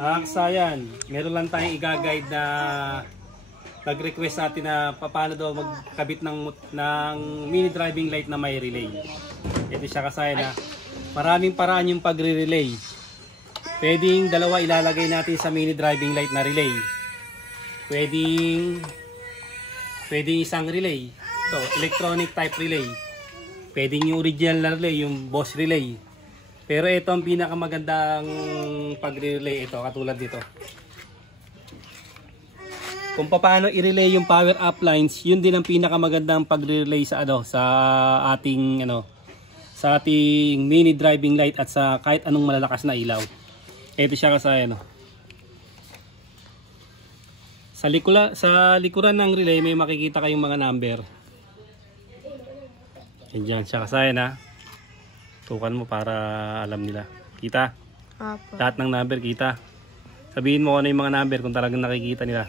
Kasayan, meron lang tayong i-guide na nag-request sa atin na paano daw magkabit ng mini driving light na may relay. Ito siya kasayan na maraming paraan yung pagre-relay. Pwedeng dalawa ilalagay natin sa mini driving light na relay. Pwedeng isang relay. Ito, electronic type relay. Pwedeng yung original na relay, yung Bosch relay. Pero ito ang pinakamagandang pag-relay, ito katulad dito. Kung paano i-relay yung power up lines, yun din ang pinakamagandang pag-relay sa ating mini driving light at sa kahit anong malalakas na ilaw. Ito siya kasi Sa likuran ng relay may makikita kayong mga number. Yan siya kasi tukan mo para alam nila. Kita? Apo. Lahat ng number kita. Sabihin mo ano yung mga number kung talagang nakikita nila.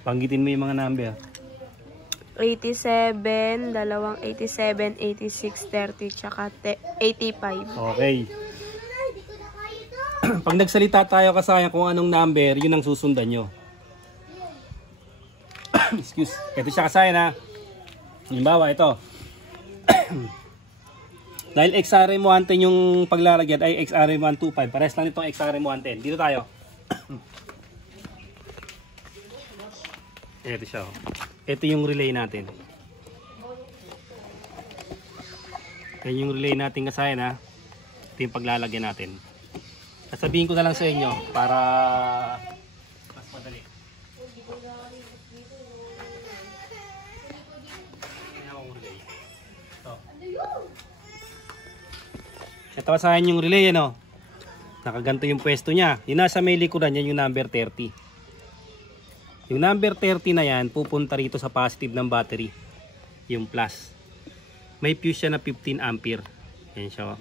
Banggitin mo yung mga number. 87, dalawang 87, 86, 30, tsaka 85. Okay. Pag nagsalita tayo kasaya kung anong number, yun ang susundan nyo. Excuse. Ito siya kasaya na. Halimbawa, ito. Dahil XRM110 yung paglalagyan ay XRM125. Pares lang itong XRM110. Dito tayo. Ito siya. Ito yung relay natin. Yan yung relay natin kasaya na. Ito yung paglalagyan natin. Sasabihin ko na lang sa inyo para mas madali. Ito kasayan yung relay, nakaganto yung pwesto niya. Yung nasa may likuran yan yung number 30. Yung number 30 na yan pupunta rito sa positive ng battery, yung plus. May fuse siya na 15 ampere. Yan siya.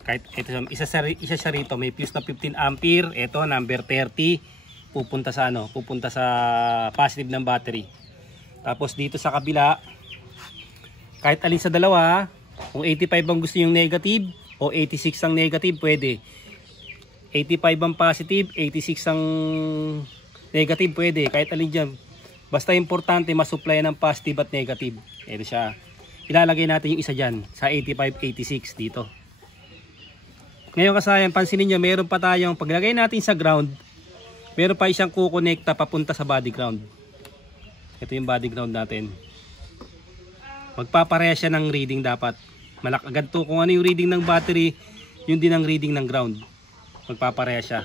Kahit ito, isa siya rito, may fuse na 15 ampere. Ito number 30 pupunta sa positive ng battery. Tapos dito sa kabila, kahit alin sa dalawa, kung 85 ang gusto yung negative o 86 ang negative, pwede. 85 ang positive, 86 ang negative, pwede. Kahit alin dyan. Basta importante masupply ng positive at negative. Ito siya. Ilalagay natin yung isa dyan sa 85, 86 dito. Ngayon kasayan, pansinin nyo, meron pa tayong paglagay natin sa ground, meron pa isang kukonekta papunta sa body ground. Ito yung body ground natin. Magpapareha siya ng reading dapat. Ganito kung ano yung reading ng battery, yun din ang reading ng ground. Magpapareha siya.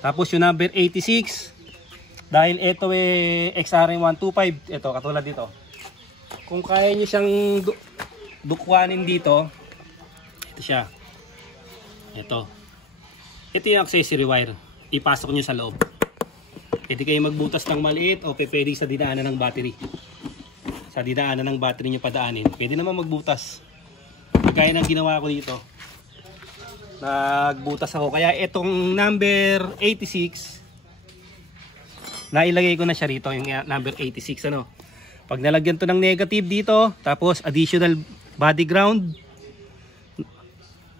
Tapos yung number 86, dahil ito XRM125, ito katulad dito. Kung kaya nyo siyang dukwanin dito, ito siya. Ito yung accessory wire. Ipasok nyo sa loob. Pwede kayo magbutas ng maliit o pwede sa dinaanan ng battery. Sa dinaanan ng battery nyo padaanin. Pwede naman magbutas. Kaya ng ginawa ko dito. Nagbutas ako. Kaya itong number 86, nailagay ko na siya rito. Yung number 86. Pag nalagyan to ng negative dito, tapos additional body ground,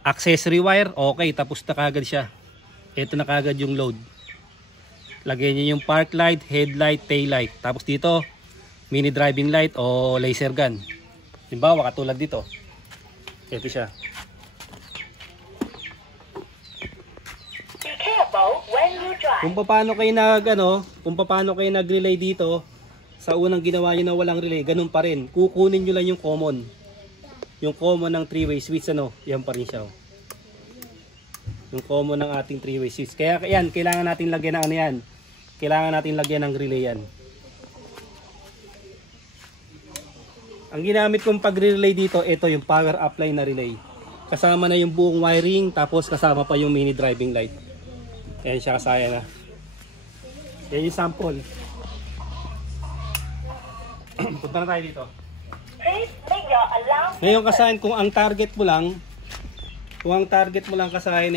accessory wire, okay. Tapos na kagad siya. Ito na kagad yung load. Lagyan nyo yung park light, headlight, tail light. Tapos dito, mini driving light o laser gun. Halimbawa katulad dito. Ito siya. Kung paano kayo nag-relay dito sa unang ginawa niyo na walang relay, ganun pa rin. Kukunin niyo lang yung common. Yung common ng three-way switch yan pa rin siya. Yung common ng ating three-way switch. Kaya yan, kailangan natin lagyan ng yan. Kailangan natin lagyan ng relay yan. Ang ginamit kong pag-relay dito, ito yung power up-line na relay. Kasama na yung buong wiring, tapos kasama pa yung mini driving light. Ayan siya kasaya na. Yan yung sample. Punta na tayo dito. Ngayon kasayan, kung ang target mo lang kasayan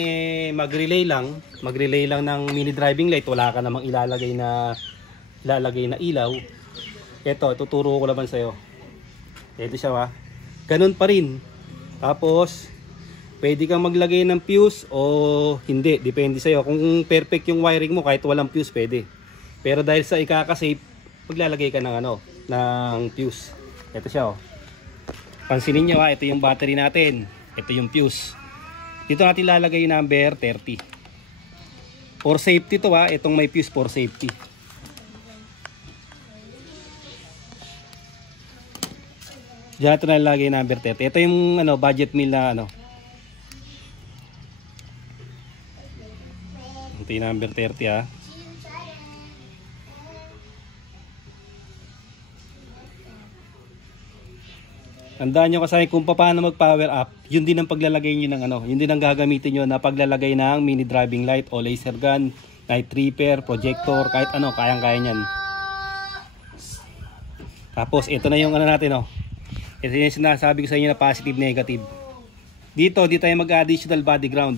mag-relay lang ng mini driving light, wala ka namang ilalagay na ilaw. Ito, tuturo ko naman sa'yo. Ito siya Ganun pa rin. Tapos Pwede kang maglagay ng fuse o hindi, depende sa'yo. Kung perfect yung wiring mo, kahit walang fuse, pwede. Pero dahil sa ikaka-save, maglalagay ka ng ng fuse. Ito siya, oh. Pansinin nyo, ito yung battery natin. Ito yung fuse. Dito natin lalagay yung number 30. For safety to, itong may fuse for safety. Diyan natin lalagay yung number 30. Ito yung budget meal na Ito yung number 30, Tandaan nyo kasi kung paano mag power up, yun din ang paglalagay nyo ng yun din ang gagamitin nyo na paglalagay ng mini driving light o laser gun, night repair, projector, kahit kayang-kaya nyan. Tapos ito na yung natin, Ito yung sinasabi ko sa inyo na positive, negative. Dito, di tayo mag-additional body ground.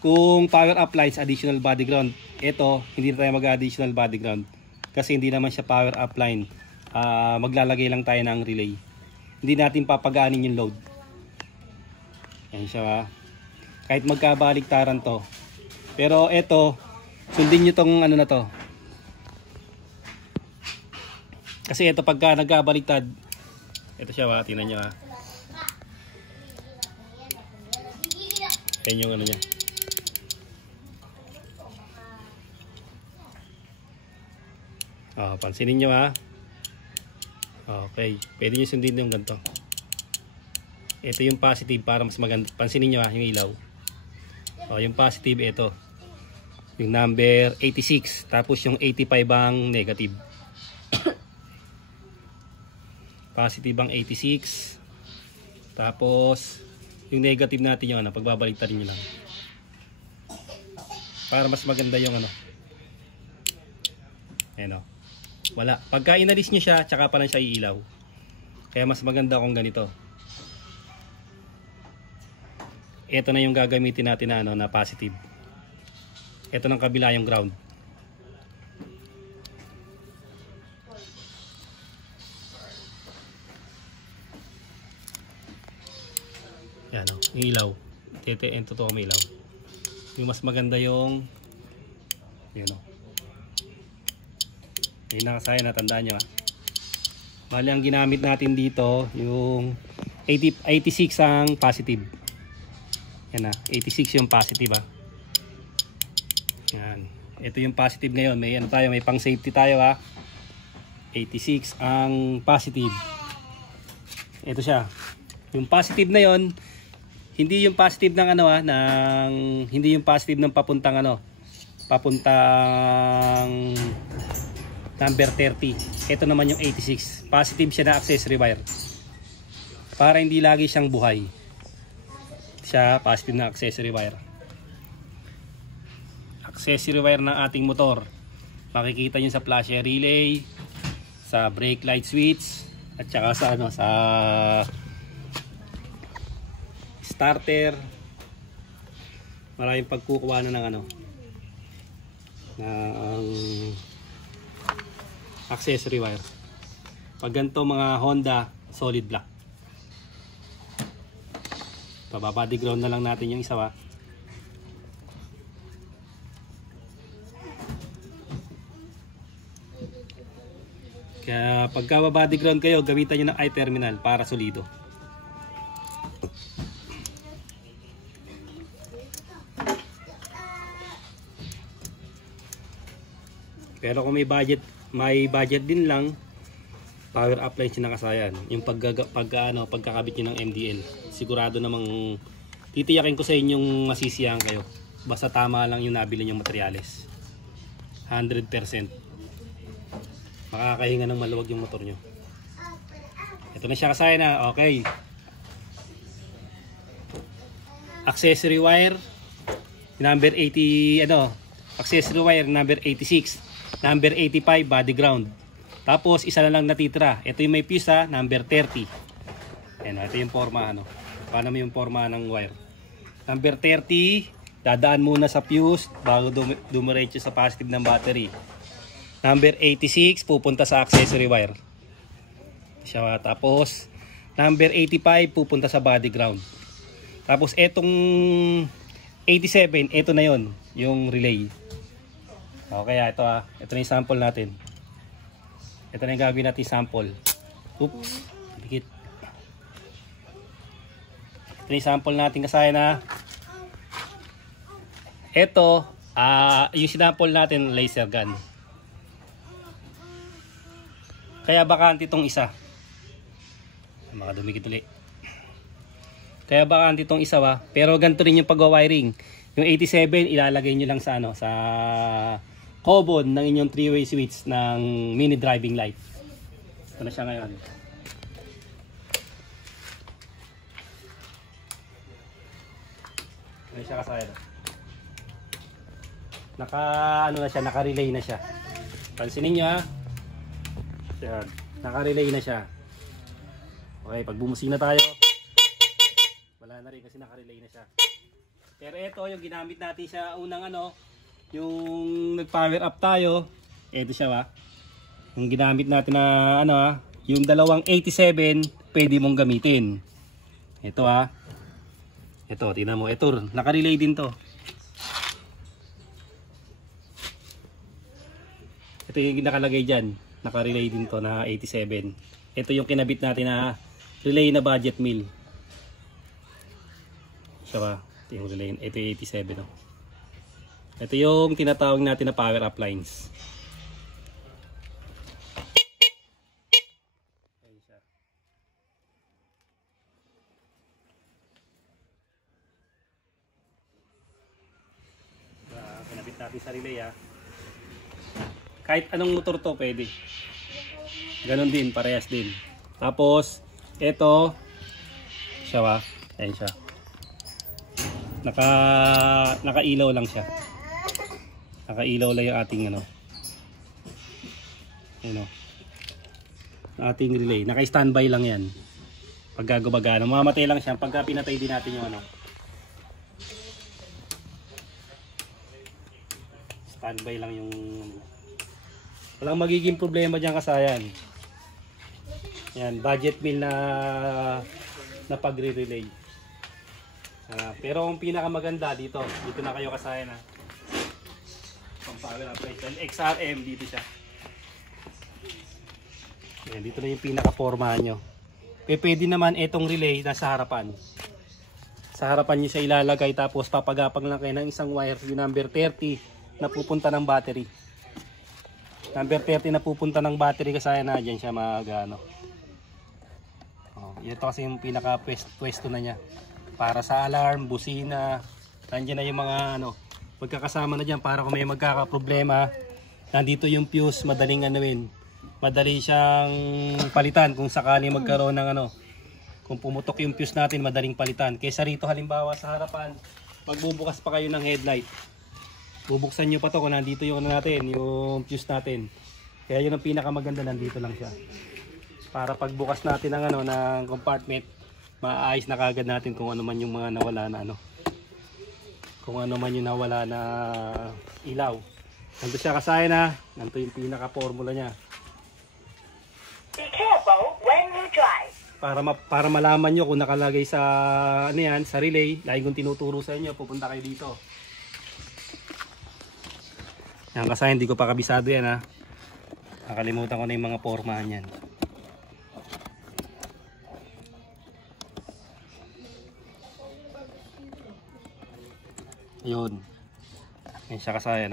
Kung power up lights, additional body ground. Ito, hindi tayo mag-additional body ground. Kasi hindi naman siya power up line. Maglalagay lang tayo ng relay. Hindi natin papagaanin yung load. Yan siya, kahit magkabaliktaran to. Pero ito, sundin nyo tong na to. Kasi ito pagka nagkabaliktad, ito siya, tingnan nyo, Yan yung niya. Pansinin nyo, Okay, pwede nyo sundin yung ganito. Ito yung positive para mas maganda. Pansinin nyo, yung ilaw. Yung positive, ito. Yung number 86. Tapos yung 85 ang negative. Positive ang 86. Tapos yung negative natin yung pagbabaliktad nyo lang. Para mas maganda yung Ayan, wala. Pagka inalis nyo siya, tsaka pa lang siya iilaw. Kaya mas maganda kung ganito. Ito na yung gagamitin natin na positive. Ito ng kabila yung ground. Yan, yung ilaw. Ito to may ilaw. Yung mas maganda yung yan, Yun na kasi natandaan nyo, Bali ang ginamit natin dito yung 86 ang positive. Yan 86 yung positive, Yan. Ito yung positive ngayon. May tayo, may pang safety tayo, 86 ang positive. Ito siya. Yung positive na yon, hindi yung positive ng hindi yung positive ng papuntang papuntang number 30. Ito naman yung 86. Positive siya na accessory wire. Para hindi lagi siyang buhay. Siya positive na accessory wire. Accessory wire ng ating motor. Makikita nyo sa flasher relay, sa brake light switch, at saka sa sa starter. Maraming pagkukuha na ng accessory wire. Pag ganito mga Honda, solid black. Pababody ground na lang natin yung isa, Kaya pagka body ground kayo, gamitan nyo ng i-terminal para solido. Pero kung may budget din lang, power up line sinakasayan. Yung pagkakabit nyo ng MDL. Sigurado namang titiyakin ko sa inyong masisiyahan kayo. Basta tama lang yung nabili nyong materyales. 100%. Makakahinga ng maluwag yung motor nyo. Ito na siya kasayan, Okay. Accessory wire number 80, accessory wire number 86. Number 85, body ground. Tapos, isa na lang natitira. Ito yung may fuse, number 30. Ayan, ito yung forma, Paano mo yung forma ng wire. Number 30, dadaan muna sa fuse bago dumiretso sa positive ng battery. Number 86, pupunta sa accessory wire. Tapos, number 85, pupunta sa body ground. Tapos etong 87, ito na yon, yung relay. Okay, ito ito na yung sample natin. Ito na yung gagawin natin sample. Oops, bigit. Ito na yung sample natin kasaya na. Ito, yung sinample natin laser gun. Kaya bakante itong isa. Makadumikit ulit. Kaya bakante itong isa pero ganito rin yung pag-wiring. Yung 87 ilalagay nyo lang sa sa common ng inyong 3-way switch ng mini driving light. Ito na siya ngayon. Ano siya kasaya? Naka-relay na siya. Pansinin nyo Yan. Naka-relay na siya. Okay, pag bumusina tayo, wala na rin kasi naka-relay na siya. Pero ito yung ginamit natin sa unang yung nag-power up tayo. Ito siya Yung ginamit natin na yung dalawang 87 pwede mong gamitin. Ito Ito, tingnan mo. Ito, naka-relay din to. Ito yung nakalagay dyan. Naka-relay din to na 87. Ito yung kinabit natin na relay na budget mill. Siya ito yung relay. Ito yung 87 Ito yung tinatawag natin na power up lines. Ayan siya. Kinabit natin sa relay Kahit anong motor to pwede. Ganon din, parehas din. Tapos, ito, siya Ayan siya. Nakailaw lang siya. Nakailaw lang yung ating ating relay. Naka-standby lang yan. Pagka gumagana, mamamatay lang siya pagka pinatay din natin yung standby lang yung walang magiging problema diyan kasayan. Yan, budget mill na pagre-relay. Pero ang pinakamaganda dito na kayo kasayan pang power up lines. XRM dito siya. Yan, dito na yung pinaka-formahan nyo. Pwede naman itong relay nasa harapan. Sa harapan nyo siya ilalagay tapos papagapang lang kayo ng isang wire yung number 30 na pupunta ng battery. Number 30 na pupunta ng battery kasaya na dyan siya magano. Ito kasi yung pinaka pwesto na niya. Para sa alarm, busina, nandiyan na yung mga magkakasama na dyan para kung may magkakaproblema. Nandito yung fuse, madaling madali siyang palitan kung sakali magkaroon ng kung pumutok yung fuse natin, madaling palitan. Kaysa rito halimbawa sa harapan, magbubukas pa kayo ng headlight. Bubuksan nyo pa to kung nandito yung yung fuse natin. Kaya yun ang pinakamaganda, nandito lang siya. Para pagbukas natin ng ng compartment, maayos na kagad natin kung ano man yung mga nawala na kung ano man yung nawala na ilaw. Nandito siya kasaya na, nandito yung pinaka-formula niya. Be careful when you drive. Para malaman nyo kung nakalagay sa sa relay, lagi kong tinuturo sa inyo, pupunta kayo dito. Yan kasi hindi ko pa kabisado yan Nakalimutan ko na yung mga pormahan yan. Yun. Yan siya kasaya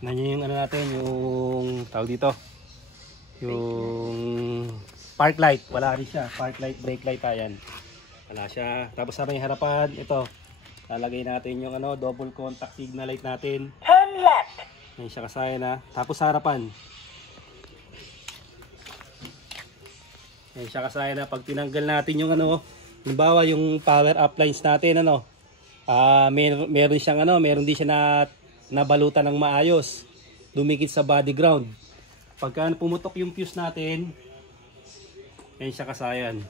Nandiyan yung natin, yung tawag dito. Yung park light, wala rin siya. Park light, brake light yan. Wala siya. Tapos sa may harapan, ito. Lalagay natin yung double contact signal light natin. Turn left. Yan siya kasaya Tapos sa harapan. Yan siya kasaya pag tinanggal natin yung halimbawa yung power up lines natin meron siyang meron din siya nabalutan ng maayos. Dumikit sa body ground. Pagka pumutok yung fuse natin, yan siya kasayan.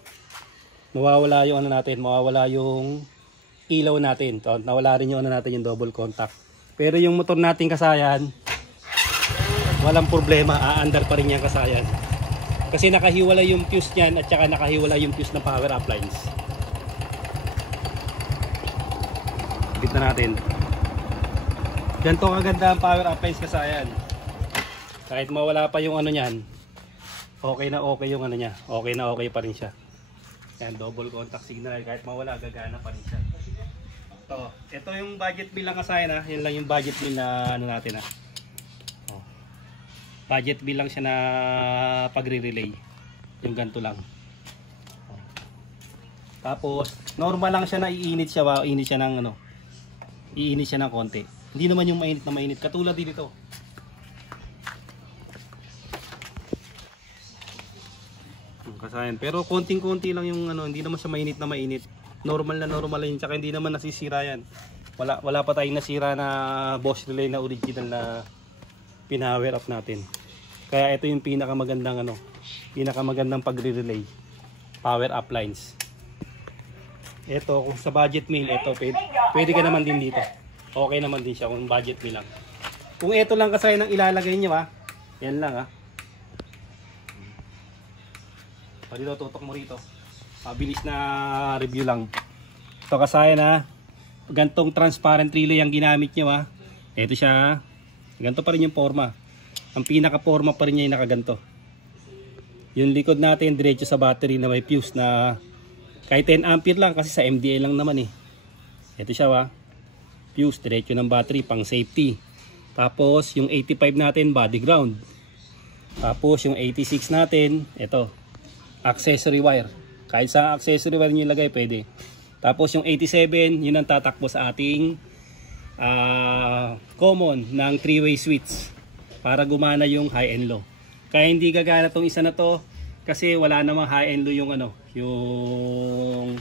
Mawawala yung mawawala yung ilaw natin. Nawala rin yung natin yung double contact. Pero yung motor natin kasayan, walang problema, aandar pa rin yan kasayan. Kasi nakahiwala yung fuse niyan at saka nakahiwala yung fuse ng power up lines. Bit na natin. Ganito kaganda ang power appliance kasayan. Kahit mawala pa yung ano niyan, okay na okay yung ano niya. Okay na okay pa rin siya. Yan, double contact signal. Kahit mawala, gagana pa rin siya. Ito yung budget bill lang kasayan ha. Yan lang yung budget bill na ano natin ha. Budget bill lang siya na pagre-relay. Yung ganito lang. Tapos, normal lang siya na iinit siya. Iinit siya ng ano. Iinit siya ng konti. Hindi naman yung mainit na mainit. Katulad din ito. Kasayan. Pero konting-konti lang yung ano. Hindi naman siya mainit na mainit. Normal na normal lang. Tsaka hindi naman nasisira yan. Wala pa tayong nasira na Bosch relay na original na pinawer up natin. Kaya ito yung pinakamagandang ano. Pinakamagandang pagre-relay. Power up lines. Ito, kung sa budget meal, ito, pwede ka naman din dito. Okay naman din siya kung budget meal lang. Kung ito lang kasi nang ilalagay niyo ha, yan lang ha. Dito, tutok mo rito. Mabilis na review lang. Ito kasaya na, gantong transparent relay ang ginamit niyo ha. Ito siya ha. Ganito pa rin yung forma. Ang pinaka-forma pa rin niya yung nakaganto. Yung likod natin, diretso sa battery na may fuse na kahit 10 ampere lang kasi sa MDA lang naman eh. Ito siya ha. Fuse, diretso ng battery pang safety. Tapos yung 85 natin body ground. Tapos yung 86 natin, ito, accessory wire. Kahit sa accessory wire nyo ilagay pwede. Tapos yung 87, yun ang tatakbo sa ating common ng 3-way switch para gumana yung high and low. Kaya hindi gagana tong isa na to kasi wala namang high and low yung ano, yung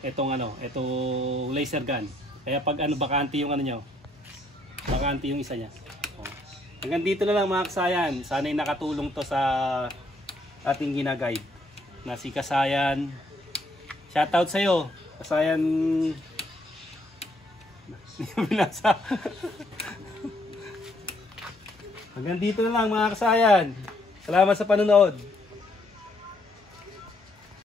itong laser gun. Kaya pag ano bakante yung ano nyo, bakante yung isa niya. Hanggang dito na lang mga kasayan. Sana'y nakatulong to sa ating ginaguide na si Kasayan. Shoutout sa'yo Kasayan. Binasa. Hanggang dito na lang mga kasayan. Salamat sa panonood.